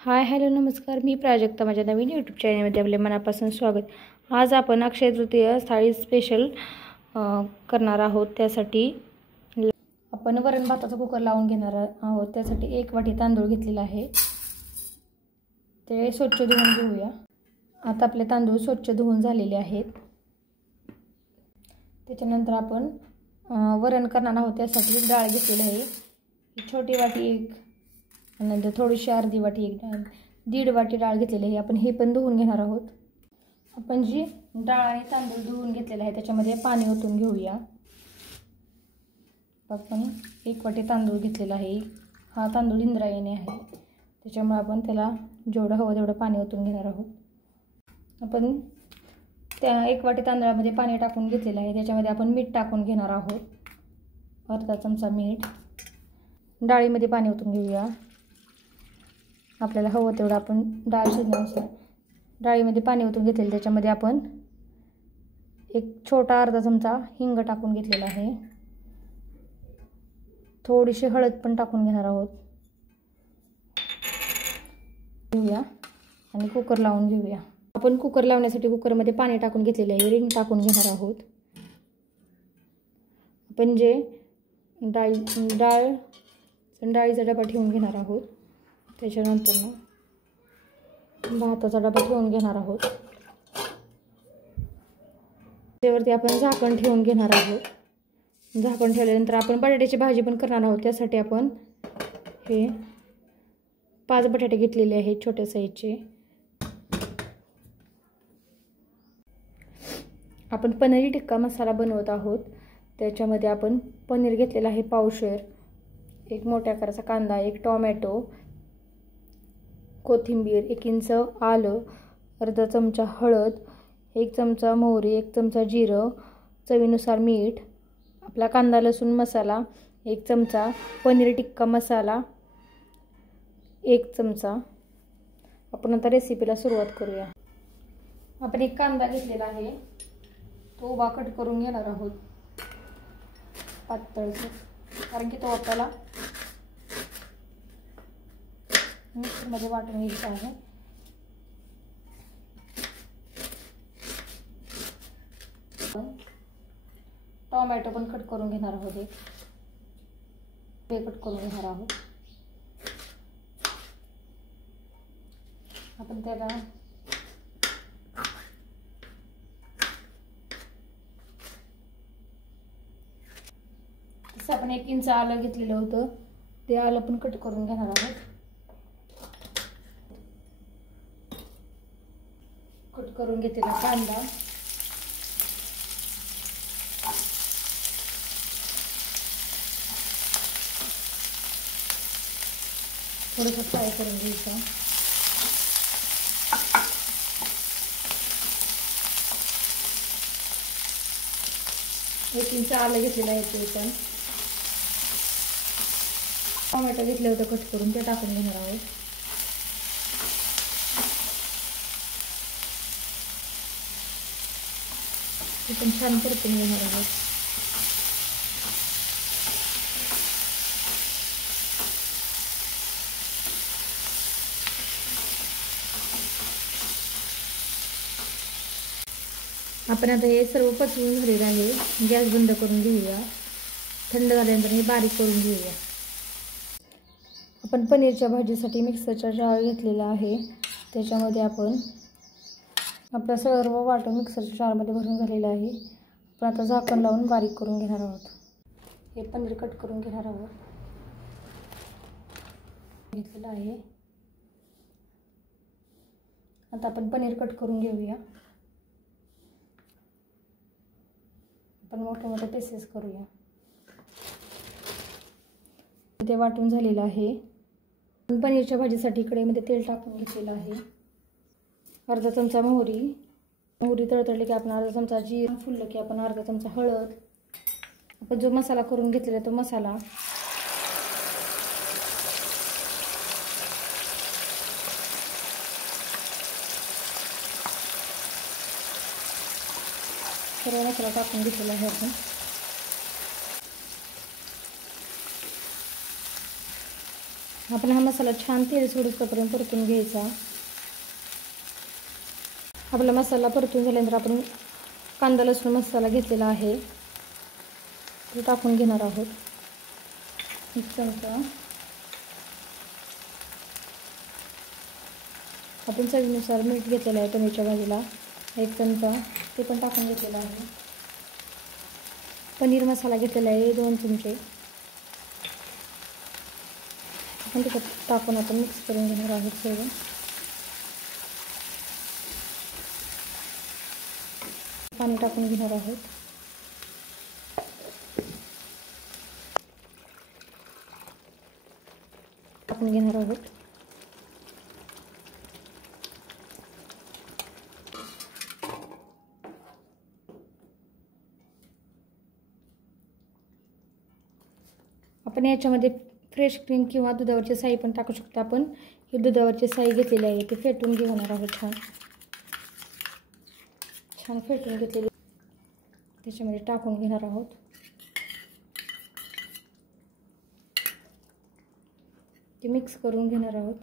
Hi hello नमस्कार, मी प्राजक्ता. माझ्या नवीन YouTube चॅनलमध्ये आपले मनापासून स्वागत. आज आपण अक्षय तृतीय थाळी स्पेशल करणार आहोत. त्यासाठी आपण वरण भाताचा कुकर लावून घेणार आहोत. त्यासाठी 1 वाटी तांदूळ घेतलेला आहे, ते स्वच्छ धुवून घेऊया. आता आपले तांदूळ स्वच्छ धुवून झालेले आहेत. त्याच्यानंतर आपण वरण करणार आहोत. त्यासाठी डाळ घेतलेली आहे, छोटी वाटी 1, नंतर थोडीशी अर्धी वाटी 1 डाळ, 1.5 वाटी डाळ घेतलेली आहे. आपण हे पण धुवून घेणार आहोत. आपण जी डाळ आणि तांदूळ धुवून घेतलेला आहे त्याच्यामध्ये पाणी ओतून घेऊया. आपण 1 वाटी तांदूळ घेतलेला आहे. हा तांदूळ इंद्रायणी आहे, त्याच्यामुळे आपण त्याला जेवढं हवं तेवढं पाणी ओतून घेणार आहोत. आपण त्या 1 वाटी तांदळामध्ये पाणी टाकून घेतलेलं आहे. त्याच्यामध्ये आपण मीठ टाकून घेणार आहोत, अर्धा चमचा मीठ. डाळीमध्ये पाणी ओतून घेऊया. आपल्याला हवं तेवढं आपण डाळ शिजण्यानुसार डाळीमध्ये पाणी ओतून घेतलेलं. त्याच्यामध्ये आपण एक छोटा अर्धा चमचा हिंग टाकून घेतलेला आहे. थोडीशी हळद पण टाकून घेणार आहोत. घेऊया आणि कुकर लावून घेऊया. आपण कुकर लावण्यासाठी कुकरमध्ये पाणी टाकून घेतलेले आहे. रिंग टाकून घेणार आहोत. आपण जे डाळीचा डबा ठेवून घेणार आहोत. त्याच्यानंतर भाताचा डबा ठेवून घेणार आहोत. त्यावरती आपण झाकण ठेवून घेणार आहोत. झाकण ठेवल्यानंतर आपण बटाट्याची भाजी पण करणार आहोत. त्यासाठी आपण हे 5 बटाटे घेतलेले आहेत, छोट्या साईजचे. आपण पनीर टिक्का मसाला बनवत आहोत. त्याच्यामध्ये आपण पनीर घेतलेला आहे पावशेर, 1 मोठ्या आकाराचा कांदा, 1 टोमॅटो, कोथिंबीर, 1 इंच आलं, अर्धा चमचा हळद, 1 चमचा मोहरी, 1 चमचा जिरं, चवीनुसार मीठ, आपला कांदा लसूण मसाला 1 चमचा, पनीर टिक्का मसाला 1 चमचा. आपण आता रेसिपीला सुरुवात करूया. आपण 1 कांदा घेतलेला आहे, तो उभा कट करून घेणार आहोत पातळसर, कारण की तो आपल्याला मिक्सरमध्ये वाटून घ्यायचा आहे. टोमॅटो पण कट करून घेणार आहोत, ते कट करून घेणार आहोत. आपण त्याला तसं आपण 1 इंच आलं घेतलेलं होतं, ते आलं पण कट करून घेणार आहोत. कट करून घेतलेला कांदा, थोडंसं फ्राय करून घ्यायचं. एक इंच आलं घेतलेलं आहे, ते पण टोमॅटो घेतलं होतं कट करून, ते टाकून घेणार आहोत. ते पण छान परतून घेणार आहोत. आपण आता हे सर्व पचवून झालेलं आहे. गॅस बंद करून घेऊया. थंड झाल्यानंतर हे बारीक करून घेऊया. आपण पनीरच्या भाजीसाठी मिक्सरचा जार घेतलेला आहे. त्याच्यामध्ये आपण आपलं सर्व वाटण मिक्सरच्या जारमध्ये भरून झालेलं आहे. आपण आता झाकण लावून बारीक करून घेणार आहोत. हे पनीर कट करून घेणार आहोत. घेतलेलं आहे. आता आपण पनीर कट करून घेऊया. आपण मोठे मोठे पीसेस करूया. ते वाटून झालेलं आहे. पनीरच्या भाजीसाठी कढईमध्ये तेल टाकून घेतलेलं आहे. अर्धा चमचा मोहरी तळतळली की आपण अर्धा चमचा जिरं, फुललं की आपण अर्धा चमचा हळद, आपण जो मसाला करून घेतलेला तो मसाला, सर्व मसाला टाकून घेतलेला आहे आपण. आपण हा मसाला छान तेल सोडूपर्यंत परतून घ्यायचा. आपला मसाला परतून झाल्यानंतर आपण कांदा लसूण मसाला घेतलेला आहे तो टाकून घेणार आहोत. 1 चमचा. आपण चवीनुसार मीठ घेतलेलं आहे टोमॅटोच्या भाजीला 1 चमचा, ते पण टाकून घेतलेला आहे. पनीर मसाला घेतलेला आहे 2 चमचे, आपण ते टाकून आपण मिक्स करून घेणार आहोत सर्व. पाणी टाकून घेणार आहोत. टाकून घेणार आहोत. आपण याच्यामध्ये फ्रेश क्रीम किंवा दुधावरची साई पण टाकू शकतो. आपण ही दुधावरची साई घेतलेली आहे ते फेटून घेणार आहोत. छान फेटून घेतलेली त्याच्यामध्ये टाकून घेणार आहोत. ते मिक्स करून घेणार आहोत.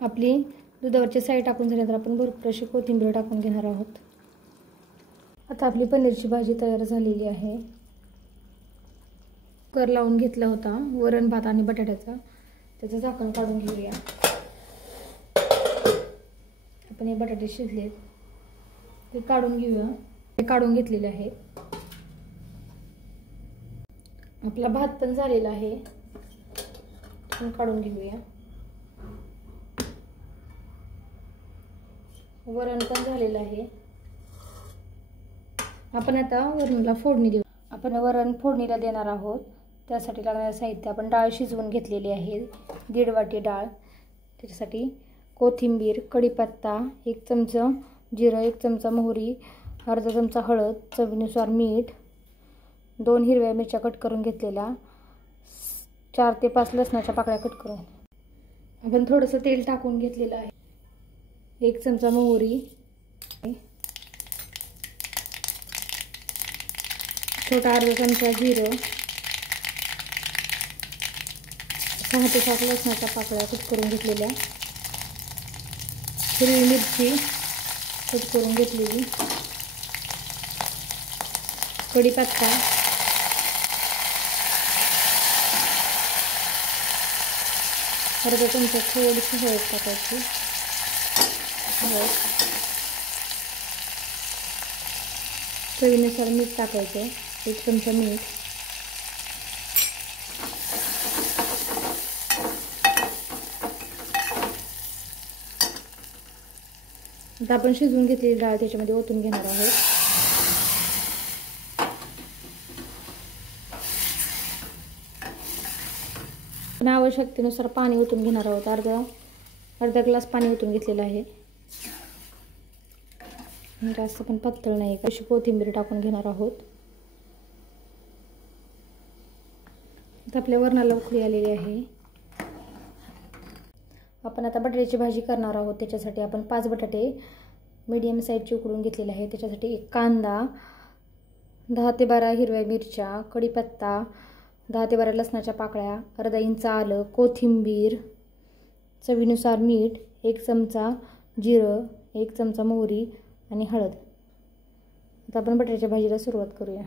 आपली दुधावरची साई टाकून झाल्यानंतर आपण भरपूर अशी कोथिंबीर टाकून घेणार आहोत. आता आपली पनीरची भाजी तयार झालेली आहे. कुकर लावून घेतला होता वरण भात आणि बटाट्याचा, त्याचं झाकण काढून घेऊया. आपण हे बटाटे शिजलेत ते काढून घेऊया. हे काढून घेतलेले आहे. आपला भात पण झालेला आहे, पण काढून घेऊया. वरण पण झालेलं आहे. आपण आता वरणला फोडणी देऊ. आपण वरण फोडणीला देणार आहोत. त्यासाठी लागणारे साहित्य आपण डाळ शिजवून घेतलेली आहे 1.5 वाटी डाळ. त्याच्यासाठी कोथिंबीर, कढीपत्ता, 1 चमचा जिरं, 1 चमचा मोहरी, अर्धा चमचा हळद, चवीनुसार मीठ, 2 हिरव्या मिरच्या कट करून घेतलेल्या, 4 ते 5 लसणाच्या पाकळ्या कट करून. आपण थोडंसं तेल टाकून घेतलेलं आहे. 1 चमचा मोहरी, छोटा अर्धा चमचा जिरं, 6 ते 7 लसणाच्या पाकळ्या कट करून घेतलेल्या, हिरवी मिरची कट करून घेतलेली, कढीपत्ता, अर्धा चमचा थोडीशी हळद टाकायची, चवीनुसार मीठ टाकायचं 1 चमचा मीठ. आता आपण शिजवून घेतलेली डाळ त्याच्यामध्ये ओतून घेणार आहोत. आपण आवश्यकतेनुसार पाणी ओतून घेणार आहोत. अर्धा ग्लास पाणी ओतून घेतलेलं आहे. जास्त पण पातळ नाही. अशी कोथिंबीर टाकून घेणार आहोत. आता आपल्या वरणाला उकळी आलेली आहे. आपण आता बटाट्याची भाजी करणार आहोत. त्याच्यासाठी आपण 5 बटाटे मीडियम साईजचे उकडून घेतलेले आहे. त्याच्यासाठी 1 कांदा, 10 ते 12 हिरव्या मिरच्या, कढीपत्ता, 10 ते 12 लसणाच्या पाकळ्या, अर्धा इंच आलं, कोथिंबीर, चवीनुसार मीठ, 1 चमचा जिरं, 1 चमचा मोहरी आणि हळद. आता आपण बटाट्याच्या भाजीला सुरुवात करूया.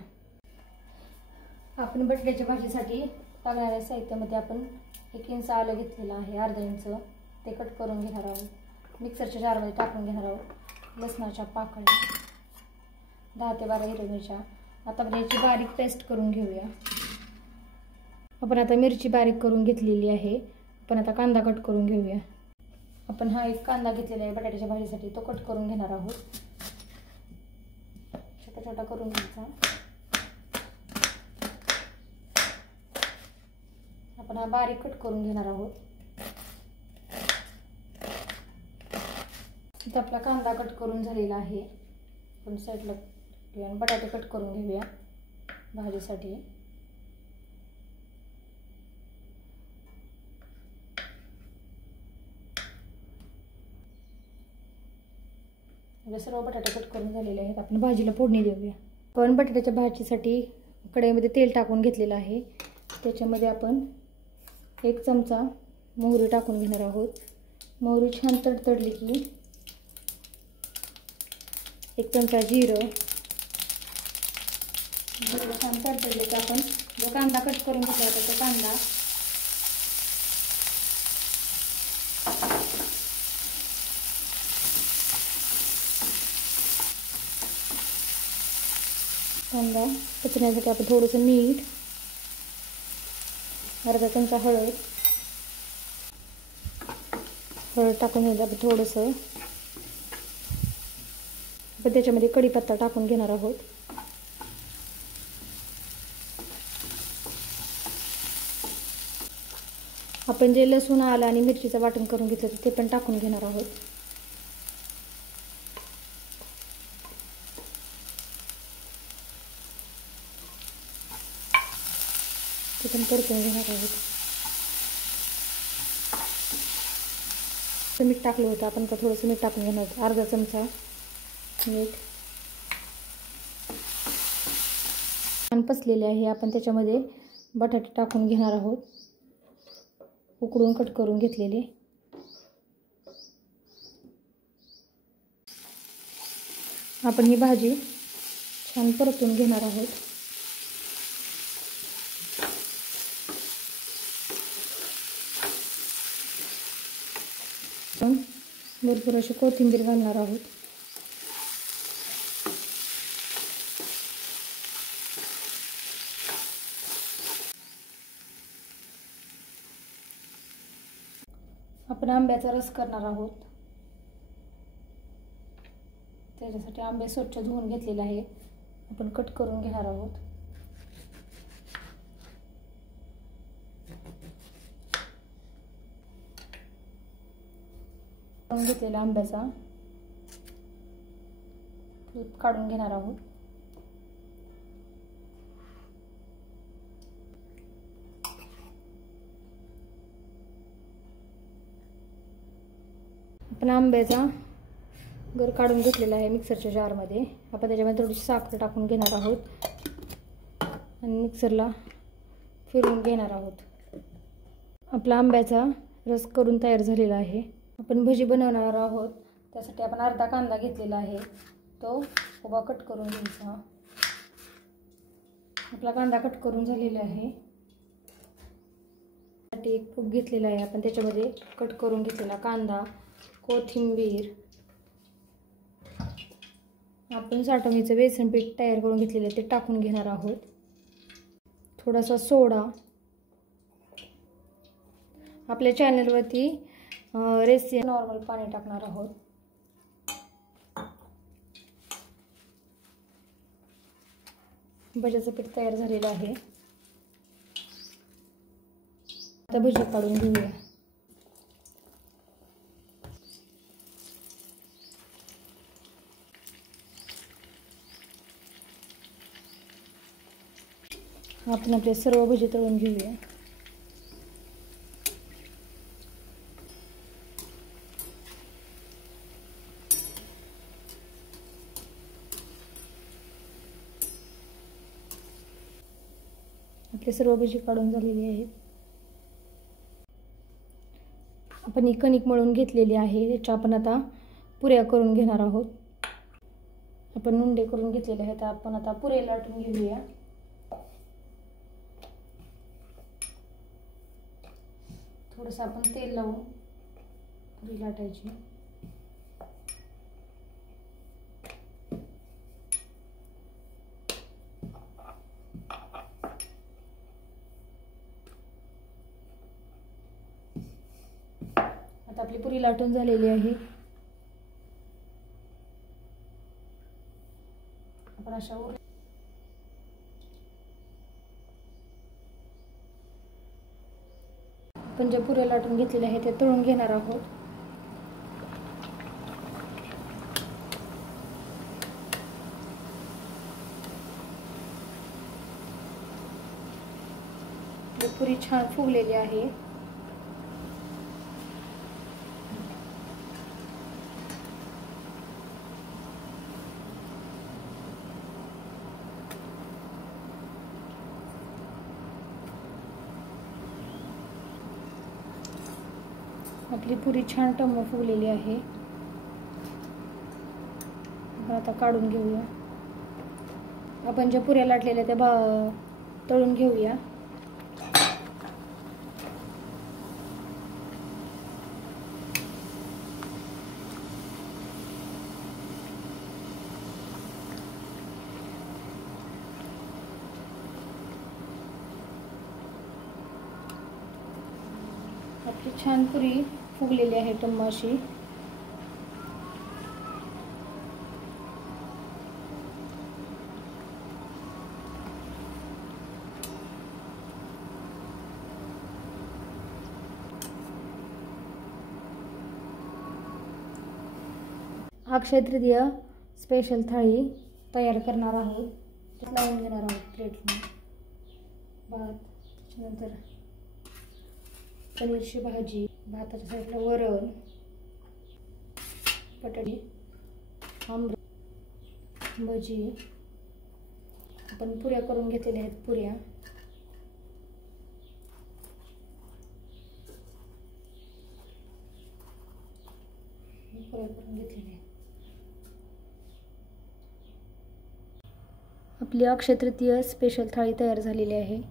आपण बटाट्याच्या भाजीसाठी लागणाऱ्या साहित्यामध्ये आपण 1 इंच आलं घेतलेलं आहे, अर्धा इंच ते कट करून घेणार आहोत. मिक्सरच्या जारमध्ये टाकून घेणार आहोत. लसणाच्या पाकळ्या, 10 ते 12 हिरव्या मिरच्या. आता आपण याची बारीक पेस्ट करून घेऊया. आपण आता मिरची बारीक करून घेतलेली आहे. आपण आता कांदा कट करून घेऊया. आपण हा 1 कांदा घेतलेला आहे बटाट्याच्या भाजीसाठी, तो कट करून घेणार आहोत. छोटा छोटा करून घ्यायचा. आपण हा बारीक कट करून घेणार आहोत. इथं आपला कांदा कट करून झालेला आहे. आपण साईडला बटाटे कट करून घेऊया भाजीसाठी. सर्व बटाटे कट करून झालेले आहेत. आपण भाजीला फोडणी देऊया. आपण बटाट्याच्या भाजीसाठी कढईमध्ये तेल टाकून घेतलेलं आहे. त्याच्यामध्ये आपण 1 चमचा मोहरी टाकून घेणार आहोत. मोहरी छान तडतडली की 1 चमचा जिरं छान तडतडले की आपण जो कांदा कट करून घेतला होता तो कांदा पचण्यासाठी आपण थोडंसं मीठ, अर्धा चमचा हळद टाकून घ्यायचं. आपण थोडंसं आपण त्याच्यामध्ये कढीपत्ता टाकून घेणार आहोत. आपण जे लसूण, आलं आणि मिरचीचं वाटण करून घेतलं ते पण टाकून घेणार आहोत. ते पण परतून घेणार आहोत. मीठ टाकलं होतं आपण, का थोडंसं मीठ टाकून घेणार आहोत. अर्धा चमचा मीठ छान पसलेले आहे. आपण त्याच्यामध्ये बटाटे टाकून घेणार आहोत, उकडून कट करून घेतलेले. आपण ही भाजी छान परतून घेणार आहोत. भरपूर अशी कोथिंबीर घालणार आहोत. आपण आंब्याचा रस करणार आहोत. त्याच्यासाठी आंबे स्वच्छ धुवून घेतलेले आहे. आपण कट करून घेणार आहोत. घेतलेला आंब्याचा पल्प काढून घेणार आहोत. आपण आंब्याचा गर काढून घेतलेला आहे मिक्सरच्या जारमध्ये. आपण त्याच्यामध्ये थोडीशी साखर टाकून घेणार आहोत आणि मिक्सरला फिरवून घेणार आहोत. आपला आंब्याचा रस करून तयार झालेला आहे. आपण भजी बनवणार आहोत. त्यासाठी आपण अर्धा कांदा घेतलेला आहे, तो उभा कट करून घ्यायचा. आपला कांदा कट करून झालेला आहे. एक तूप घेतलेला आहे. आपण त्याच्यामध्ये कट करून घेतलेला कांदा, कोथिंबीर, आपण साठवणीचं बेसन पीठ तयार करून घेतलेलं ते टाकून घेणार आहोत. थोडासा सोडा. आपल्या चॅनलवरती रेसिपी नॉर्मल पाणी टाकणार आहोत. भज्याचं पीठ तयार झालेलं आहे. आता भजी काढून घेऊया. आपण आपले सर्व भजी तळून घेऊया. आपले सर्व भजी काढून झालेली आहेत. आपण ही कणिक मळून घेतलेली आहे. त्याच्या आपण आता पुऱ्या करून घेणार आहोत. आपण उंडे करून घेतलेले आहेत. आपण आता पुऱ्या लाटून घेऊया. थोडंसं आपण तेल लावून पुरी लाटायची. आता आपली पुरी लाटून झालेली आहे. आपण अशा आपण ज्या पुऱ्या लाटून घेतलेल्या आहेत त्या तळून घेणार आहोत. पुरी छान फुगलेली आहे. आपली पुरी छान टम्म फुगलेली आहे. आता काढून घेऊया. आपण ज्या पुऱ्या लाटलेल्या त्या तळून घेऊया. आपली छान पुरी फुगलेली आहे टम्म अशी. अक्षय तृतीया स्पेशल थाळी तयार करणार आहोत. लावून घेणार आहोत प्लेटला. भात, त्याच्यानंतर पनीरची भाजी, भाताच्या साईडला वरण, बटाटे, आंबे, भजी. आपण पुऱ्या करून घेतलेल्या आहेत. पुऱ्या करून घेतलेल्या आहेत. आपली अक्षय तृतीया स्पेशल थाळी तयार झालेली आहे.